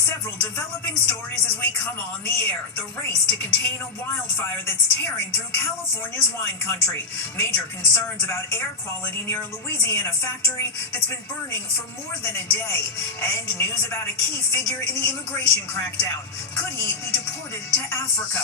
Several developing stories as we come on the air. The race to contain a wildfire that's tearing through California's wine country. Major concerns about air quality near a Louisiana factory that's been burning for more than a day. And news about a key figure in the immigration crackdown. Could he be deported to Africa?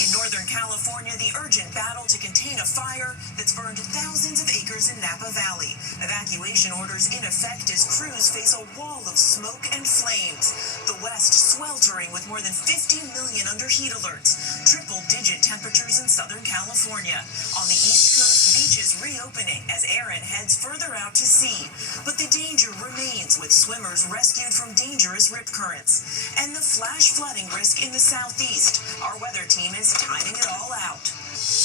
In Northern California, the urgent battle to contain a fire that's burned thousands of acres in Napa Valley. Evacuation orders in effect as crews face a wall of smoke and flames. The West sweltering with more than 50 million under heat alerts. Triple-digit temperatures in Southern California. On the East Coast, beaches reopening as Erin heads further out to sea. But the danger remains with swimmers rescued from dangerous rip currents. And the flash flooding risk in the southeast. Our weather team is timing it all out.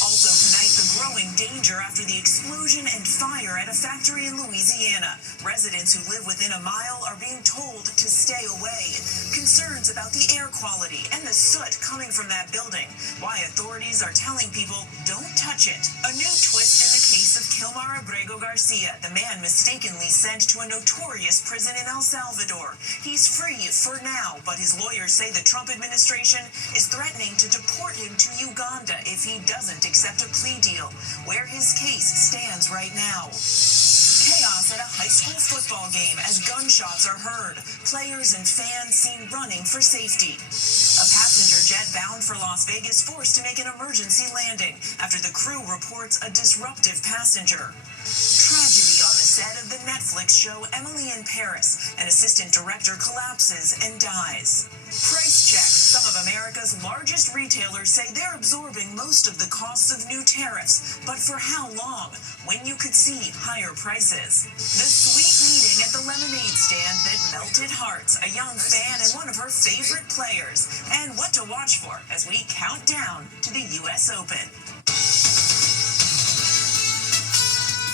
Also tonight, the growing danger after the explosion and fire at a factory in Louisiana. Residents who live within a mile are being told to stay away. Concerns about the air quality and the soot coming from that building. Why authorities are telling people don't touch it. A new twist in the case of Kilmar Abrego Garcia, the man mistakenly sent to a notorious prison in El Salvador. He's free for now, but his lawyers say the Trump administration is threatening to deport him to Uganda if he doesn't accept a plea deal, where his case stands right now. Chaos at a high school football game as gunshots are heard. Players and fans seen running for safety. A passenger jet bound for Las Vegas forced to make an emergency landing after the crew reports a disruptive passenger. Tragedy on the set of the Netflix show Emily in Paris. An assistant director collapses and dies. Price check. Some of America's largest retailers say they're absorbing most of the costs of new tariffs. But for how long? When you could see higher prices. The sweet meeting at the lemonade stand that melted hearts. A young fan and one of her favorite players. And what to watch for as we count down to the U.S. Open.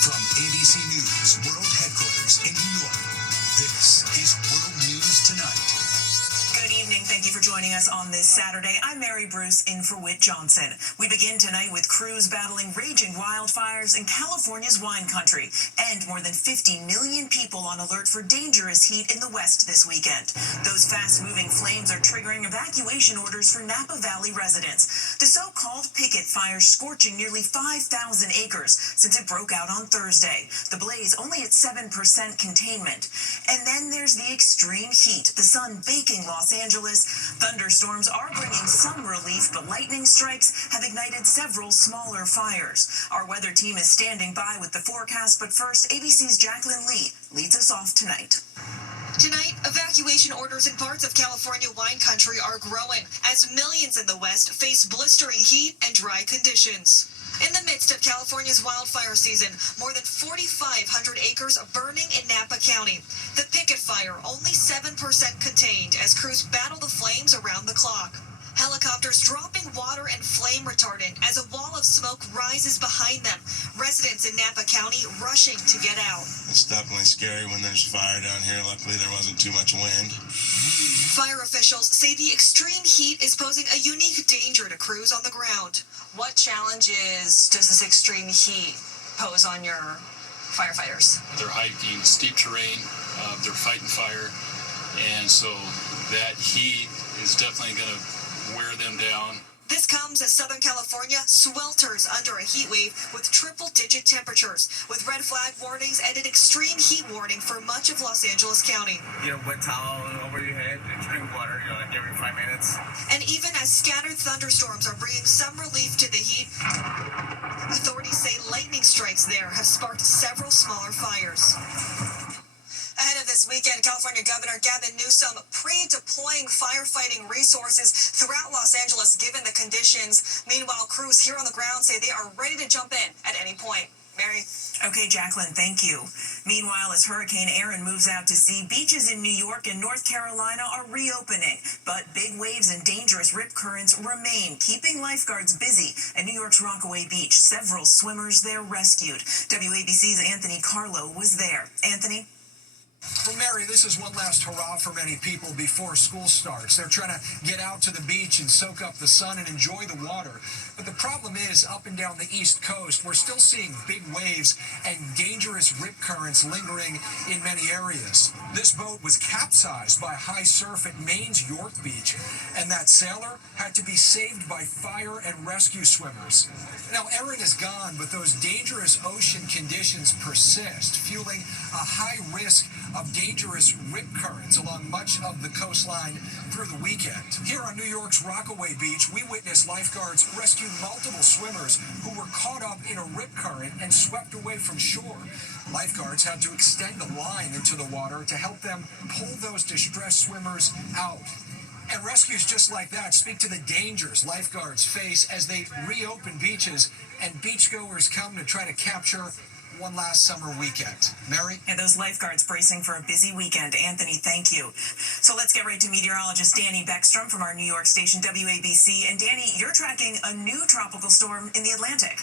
From ABC News World Headquarters in New York, this is World News Tonight. Good evening. Thank you for joining us on this Saturday. I'm Mary Bruce in for Whit Johnson. We begin tonight with crews battling raging wildfires in California's wine country and more than 50 million people on alert for dangerous heat in the West this weekend. Those fast-moving flames are triggering evacuation orders for Napa Valley residents. The so-called picket fire scorching nearly 5,000 acres since it broke out on Thursday. The blaze only at 7% containment. And then there's the extreme heat, the sun baking Los Angeles. Thunderstorms are bringing some relief, but lightning strikes have ignited several smaller fires. Our weather team is standing by with the forecast, but first, ABC's Jacqueline Lee leads us off tonight. Tonight, evacuation orders in parts of California wine country are growing as millions in the West face blistering heat and dry conditions. In the midst of California's wildfire season, more than 4,500 acres are burning in Napa County. The picket fire only 7% contained as crews battle the flames around the clock. Helicopters dropping water and flame retardant as a wall of smoke rises behind them. Residents in Napa County rushing to get out. It's definitely scary when there's fire down here. Luckily, there wasn't too much wind. Fire officials say the extreme heat is posing a unique danger to crews on the ground. What challenges does this extreme heat pose on your firefighters? They're hiking steep terrain, they're fighting fire, and so that heat is definitely going to wear them down. This comes as Southern California swelters under a heat wave with triple-digit temperatures, with red flag warnings and an extreme heat warning for much of Los Angeles County. Get a wet towel over your head and drink water, like every 5 minutes. And even as scattered thunderstorms are bringing some relief to the heat, authorities say lightning strikes there have sparked several smaller fires. Ahead of this weekend, California Governor Gavin Newsom pre-deploying firefighting resources throughout Los Angeles given the conditions. Meanwhile, crews here on the ground say they are ready to jump in at any point. Mary? Okay, Jacqueline, thank you. Meanwhile, as Hurricane Erin moves out to sea, beaches in New York and North Carolina are reopening. But big waves and dangerous rip currents remain, keeping lifeguards busy at New York's Rockaway Beach. Several swimmers there rescued. WABC's Anthony Carlo was there. Anthony? Well, Mary, this is one last hurrah for many people before school starts. They're trying to get out to the beach and soak up the sun and enjoy the water. But the problem is, up and down the East Coast, we're still seeing big waves and dangerous rip currents lingering in many areas. This boat was capsized by high surf at Maine's York Beach, and that sailor had to be saved by fire and rescue swimmers. Now, Erin is gone, but those dangerous ocean conditions persist, fueling a high risk of dangerous rip currents along much of the coastline through the weekend. Here on New York's Rockaway Beach, we witnessed lifeguards rescue multiple swimmers who were caught up in a rip current and swept away from shore. Lifeguards had to extend the line into the water to help them pull those distressed swimmers out. And rescues just like that speak to the dangers lifeguards face as they reopen beaches and beachgoers come to try to capture one last summer weekend. Mary? And those lifeguards bracing for a busy weekend. Anthony, thank you. So let's get right to meteorologist Danny Beckstrom from our New York station WABC. And Danny, you're tracking a new tropical storm in the Atlantic.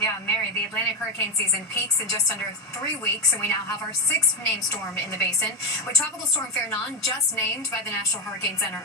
Yeah, Mary, the Atlantic hurricane season peaks in just under 3 weeks, and we now have our 6th named storm in the basin, with Tropical Storm Fernan just named by the National Hurricane Center.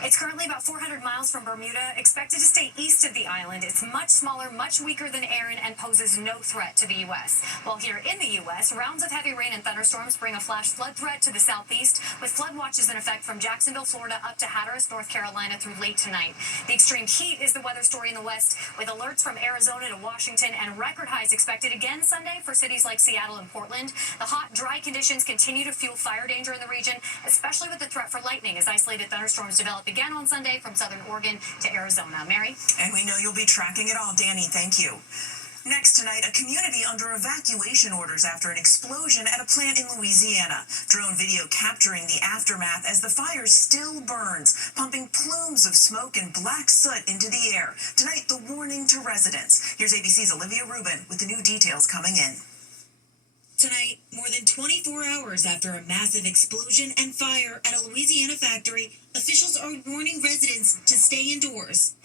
It's currently about 400 miles from Bermuda, expected to stay east of the island. It's much smaller, much weaker than Erin, and poses no threat to the U.S. While here in the U.S., rounds of heavy rain and thunderstorms bring a flash flood threat to the southeast, with flood watches in effect from Jacksonville, Florida, up to Hatteras, North Carolina, through late tonight. The extreme heat is the weather story in the west, with alerts from Arizona to Washington and record highs expected again Sunday for cities like Seattle and Portland. The hot, dry conditions continue to fuel fire danger in the region, especially with the threat for lightning as isolated thunderstorms develop again on Sunday from southern Oregon to Arizona. Mary? And we know you'll be tracking it all, Danny. Thank you. Next tonight, a community under evacuation orders after an explosion at a plant in Louisiana. Drone video capturing the aftermath as the fire still burns, pumping plumes of smoke and black soot into the air. Tonight, the warning to residents. Here's ABC's Olivia Rubin with the new details coming in. Tonight, more than 24 hours after a massive explosion and fire at a Louisiana factory, officials are warning residents to stay indoors.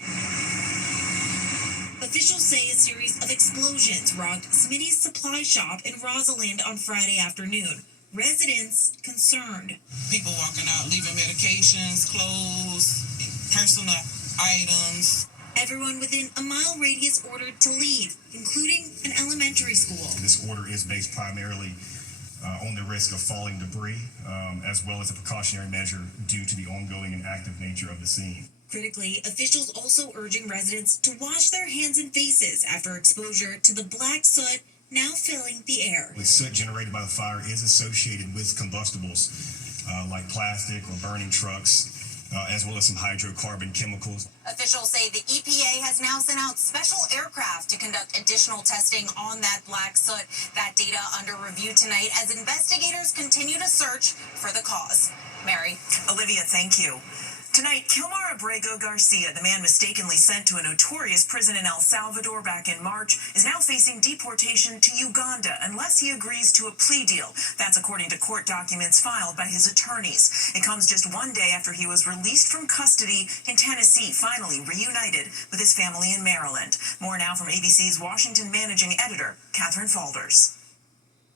Officials say a series of explosions rocked Smitty's supply shop in Rosalind on Friday afternoon. Residents concerned. People walking out, leaving medications, clothes, personal items. Everyone within a mile radius ordered to leave, including an elementary school. This order is based primarily on the risk of falling debris, as well as a precautionary measure due to the ongoing and active nature of the scene. Critically, officials also urging residents to wash their hands and faces after exposure to the black soot now filling the air. The soot generated by the fire is associated with combustibles like plastic or burning trucks, as well as some hydrocarbon chemicals. Officials say the EPA has now sent out special aircraft to conduct additional testing on that black soot. That data under review tonight as investigators continue to search for the cause. Mary. Olivia, thank you. Tonight, Kilmar Abrego Garcia, the man mistakenly sent to a notorious prison in El Salvador back in March, is now facing deportation to Uganda unless he agrees to a plea deal. That's according to court documents filed by his attorneys. It comes just one day after he was released from custody in Tennessee, finally reunited with his family in Maryland. More now from ABC's Washington managing editor, Catherine Falders.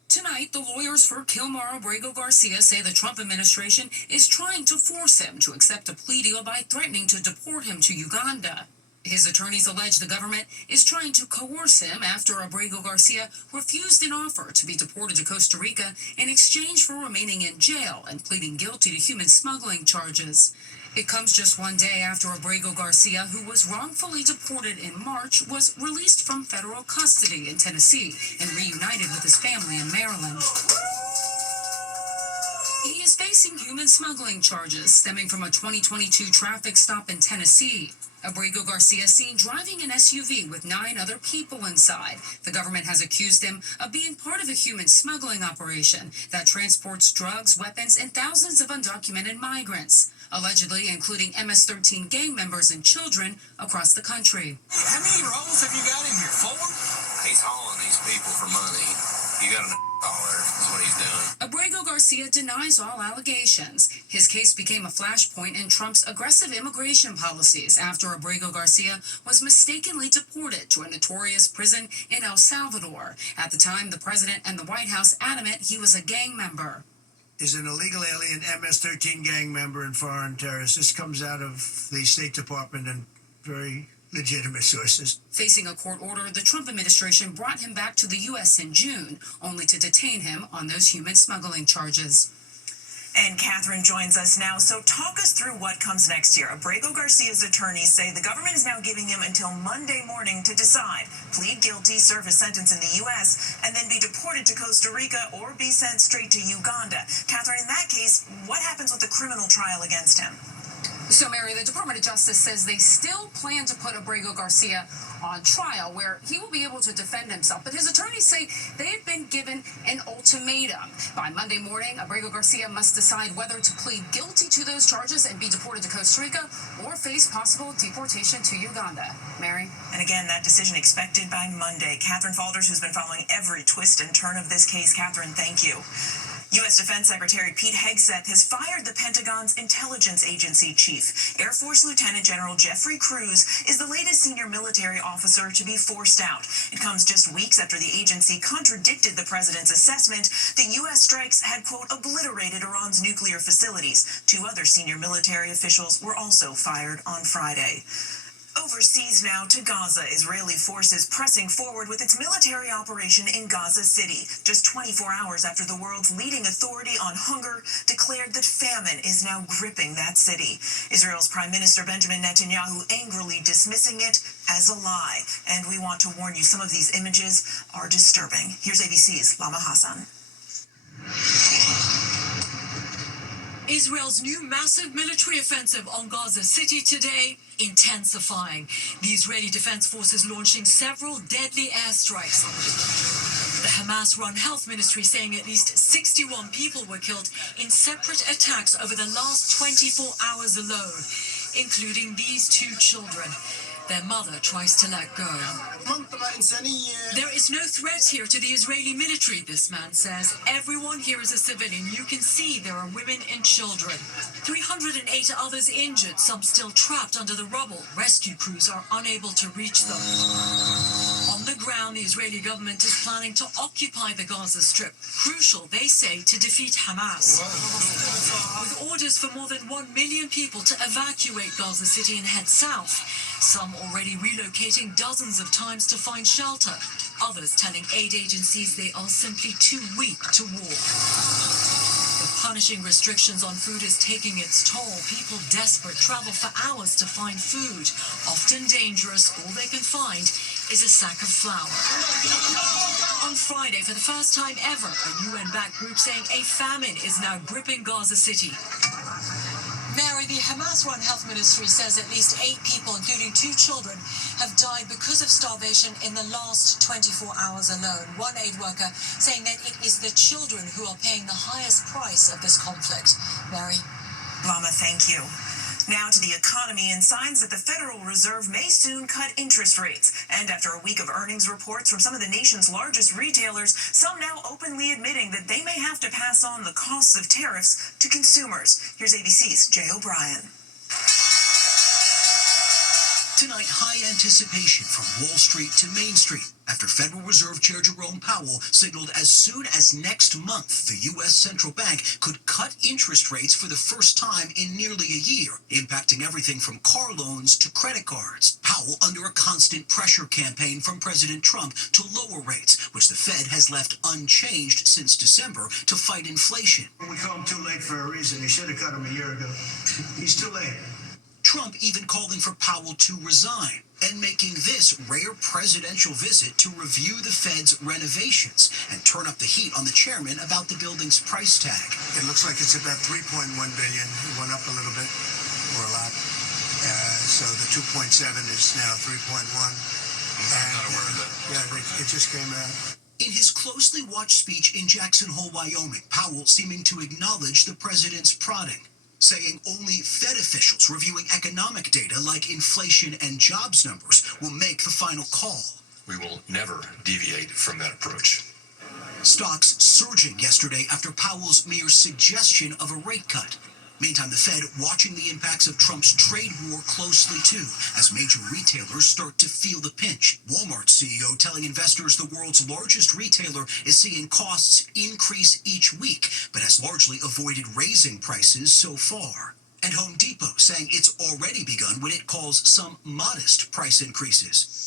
Tonight, the lawyers for Kilmar Abrego Garcia say the Trump administration is trying to force him to accept a plea deal by threatening to deport him to Uganda. His attorneys allege the government is trying to coerce him after Abrego Garcia refused an offer to be deported to Costa Rica in exchange for remaining in jail and pleading guilty to human smuggling charges. It comes just one day after Abrego Garcia, who was wrongfully deported in March, was released from federal custody in Tennessee and reunited with his family in Maryland. He is facing human smuggling charges stemming from a 2022 traffic stop in Tennessee. Abrego Garcia seen driving an SUV with 9 other people inside. The government has accused him of being part of a human smuggling operation that transports drugs, weapons, and thousands of undocumented migrants, allegedly including MS-13 gang members and children across the country. How many rolls have you got in here? 4? He's hauling these people for money. You got a dollar is what he's doing. Abrego Garcia denies all allegations. His case became a flashpoint in Trump's aggressive immigration policies after Abrego Garcia was mistakenly deported to a notorious prison in El Salvador. At the time, the president and the White House adamant he was a gang member. Is an illegal alien MS-13 gang member and foreign terrorist. This comes out of the State Department and very legitimate sources. Facing a court order, the Trump administration brought him back to the U.S. in June, only to detain him on those human smuggling charges. And Catherine joins us now. So talk us through what comes next here. Abrego Garcia's attorneys say the government is now giving him until Monday morning to decide, plead guilty, serve his sentence in the U.S., and then be deported to Costa Rica or be sent straight to Uganda. Catherine, in that case, what happens with the criminal trial against him? So, Mary, the Department of Justice says they still plan to put Abrego Garcia on trial, where he will be able to defend himself. But his attorneys say they have been given an ultimatum. By Monday morning, Abrego Garcia must decide whether to plead guilty to those charges and be deported to Costa Rica or face possible deportation to Uganda. Mary? And again, that decision expected by Monday. Catherine Falders, who's been following every twist and turn of this case. Catherine, thank you. U.S. Defense Secretary Pete Hegseth has fired the Pentagon's intelligence agency chief. Air Force Lieutenant General Jeffrey Cruz is the latest senior military officer to be forced out. It comes just weeks after the agency contradicted the president's assessment that U.S. strikes had, quote, obliterated Iran's nuclear facilities. 2 other senior military officials were also fired on Friday. Overseas now to Gaza, Israeli forces pressing forward with its military operation in Gaza City, just 24 hours after the world's leading authority on hunger declared that famine is now gripping that city. Israel's Prime Minister Benjamin Netanyahu angrily dismissing it as a lie. And we want to warn you, some of these images are disturbing. Here's ABC's Lama Hassan. Israel's new massive military offensive on Gaza City today intensifying. The Israeli Defense Forces launching several deadly airstrikes. The Hamas-run health ministry saying at least 61 people were killed in separate attacks over the last 24 hours alone, including these 2 children. Their mother tries to let go. There is no threat here to the Israeli military, this man says. Everyone here is a civilian. You can see there are women and children. 308 others injured, some still trapped under the rubble. Rescue crews are unable to reach them. On the ground, the Israeli government is planning to occupy the Gaza Strip. Crucial, they say, to defeat Hamas. With orders for more than 1 million people to evacuate Gaza City and head south. Some already relocating dozens of times to find shelter. Others telling aid agencies they are simply too weak to walk. The punishing restrictions on food is taking its toll. People desperate travel for hours to find food. Often dangerous, all they can find is a sack of flour. On Friday, for the first time ever, a UN-backed group saying a famine is now gripping Gaza City. Mary, the Hamas-run health ministry says at least 8 people, including 2 children, have died because of starvation in the last 24 hours alone. One aid worker saying that it is the children who are paying the highest price of this conflict. Mary? Lama, thank you. Now to the economy and signs that the Federal Reserve may soon cut interest rates. And after a week of earnings reports from some of the nation's largest retailers, some now openly admitting that they may have to pass on the costs of tariffs to consumers. Here's ABC's Jay O'Brien. Tonight, high anticipation from Wall Street to Main Street after Federal Reserve Chair Jerome Powell signaled as soon as next month the U.S. Central Bank could cut interest rates for the first time in nearly a year, impacting everything from car loans to credit cards. Powell under a constant pressure campaign from President Trump to lower rates, which the Fed has left unchanged since December to fight inflation. We call him too late for a reason. He should have cut him a year ago. He's too late. Trump even calling for Powell to resign and making this rare presidential visit to review the Fed's renovations and turn up the heat on the chairman about the building's price tag. It looks like it's about $3.1 billion. It went up a little bit, or a lot. So the 2.7 is now 3.1. I'm not aware of that. Yeah, it just came out. In his closely watched speech in Jackson Hole, Wyoming, Powell seeming to acknowledge the president's prodding, saying only Fed officials reviewing economic data like inflation and jobs numbers will make the final call. We will never deviate from that approach. Stocks surging yesterday after Powell's mere suggestion of a rate cut. Meantime, the Fed watching the impacts of Trump's trade war closely, too, as major retailers start to feel the pinch. Walmart CEO telling investors the world's largest retailer is seeing costs increase each week, but has largely avoided raising prices so far. And Home Depot saying it's already begun what it calls some modest price increases.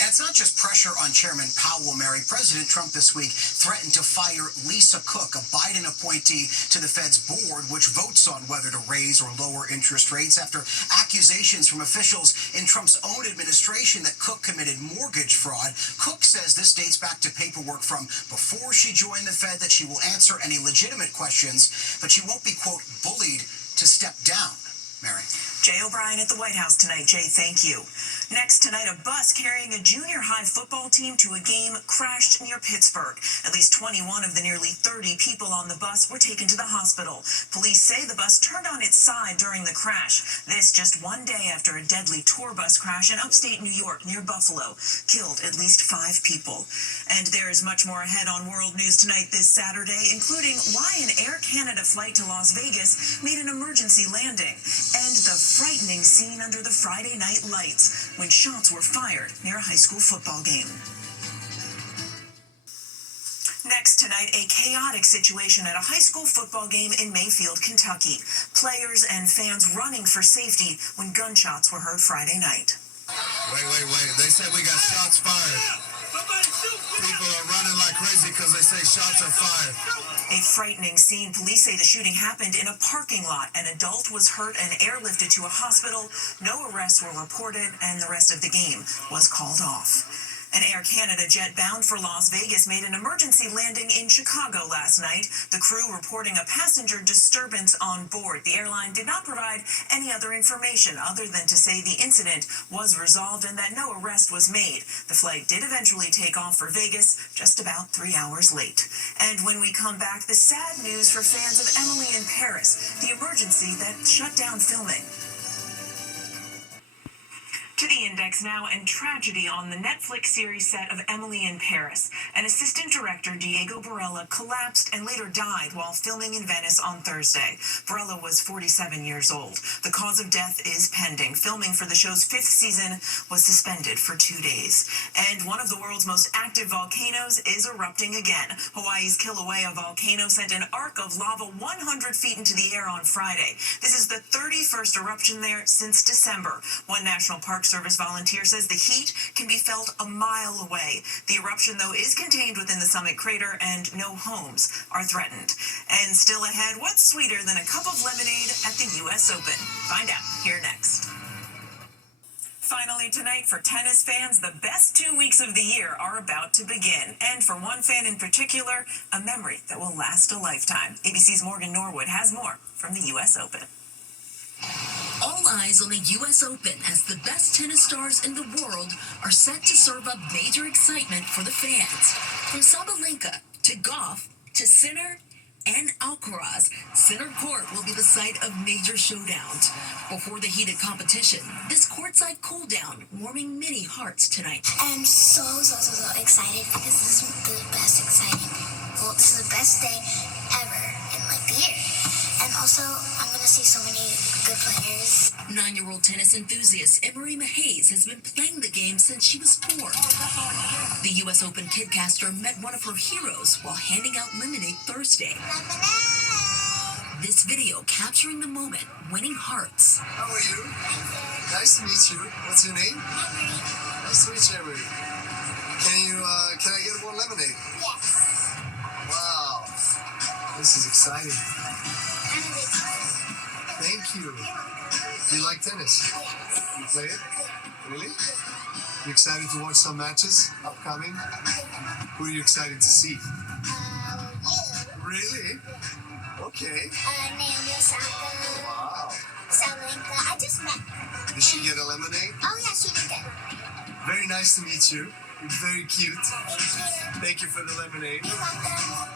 And it's not just pressure on Chairman Powell, Mary. President Trump this week threatened to fire Lisa Cook, a Biden appointee to the Fed's board, which votes on whether to raise or lower interest rates after accusations from officials in Trump's own administration that Cook committed mortgage fraud. Cook says this dates back to paperwork from before she joined the Fed, that she will answer any legitimate questions, but she won't be, quote, bullied to step down. Mary. Jay O'Brien at the White House tonight. Jay, thank you. Next tonight, a bus carrying a junior high football team to a game crashed near Pittsburgh. At least 21 of the nearly 30 people on the bus were taken to the hospital. Police say the bus turned on its side during the crash. This just one day after a deadly tour bus crash in upstate New York near Buffalo killed at least 5 people. And there is much more ahead on World News tonight this Saturday, including why an Air Canada flight to Las Vegas made an emergency landing, and the frightening scene under the Friday night lights when shots were fired near a high school football game. Next tonight, a chaotic situation at a high school football game in Mayfield, Kentucky. Players and fans running for safety when gunshots were heard Friday night. Wait. They said we got shots fired. People are running like crazy because they say shots are fired. A frightening scene. Police say the shooting happened in a parking lot. An adult was hurt and airlifted to a hospital. No arrests were reported, and the rest of the game was called off. An Air Canada jet bound for Las Vegas made an emergency landing in Chicago last night. The crew reporting a passenger disturbance on board. The airline did not provide any other information other than to say the incident was resolved and that no arrest was made. The flight did eventually take off for Vegas just about 3 hours late. And when we come back, the sad news for fans of Emily in Paris, the emergency that shut down filming. To the index now, and tragedy on the Netflix series set of Emily in Paris. An assistant director, Diego Borrella, collapsed and later died while filming in Venice on Thursday. Borrella was 47 years old. The cause of death is pending. Filming for the show's 5th season was suspended for 2 days. And one of the world's most active volcanoes is erupting again. Hawaii's Kilauea volcano sent an arc of lava 100 feet into the air on Friday. This is the 31st eruption there since December. One National Park Service volunteer says the heat can be felt a mile away. The eruption, though, is contained within the summit crater and no homes are threatened. And still ahead, what's sweeter than a cup of lemonade at the U.S. Open? Find out here next. Finally tonight, for tennis fans, the best 2 weeks of the year are about to begin. And for one fan in particular, a memory that will last a lifetime. ABC's Morgan Norwood has more from the U.S. Open. All eyes on the U.S. Open as the best tennis stars in the world are set to serve up major excitement for the fans. From Sabalenka to Goff to Sinner and Alcaraz, center court will be the site of major showdowns. Before the heated competition, this courtside cool down warming many hearts tonight. I'm so excited because this is the best this is the best day ever in the year. And also, I'm going to see so many good players. 9-year-old tennis enthusiast Emery Mahays has been playing the game since she was 4. The U.S. Open Kidcaster met one of her heroes while handing out lemonade Thursday. Lemonade! This video capturing the moment, winning hearts. How are you? Nice to meet you. What's your name? Emery. Nice to meet you, Emery. Can I get one lemonade? Yes. Wow. This is exciting. Thank you. Do you like tennis? You play it? Really? You excited to watch some matches upcoming? Who are you excited to see? You. Really? Okay. Naomi Osaka. Wow. Sabalenka. I just met her. Did she get a lemonade? Oh yeah, she did good. Very nice to meet you. You're very cute. Thank you. Thank you for the lemonade. You're welcome.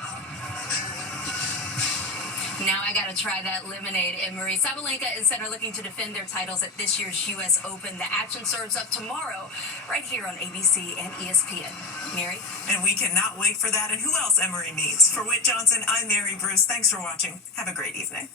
Now I gotta try that lemonade. And Marie Sabalenka and Sinner looking to defend their titles at this year's U.S. Open. The action serves up tomorrow, right here on ABC and ESPN. Mary? And we cannot wait for that and who else Emery meets. For Whit Johnson, I'm Mary Bruce. Thanks for watching. Have a great evening.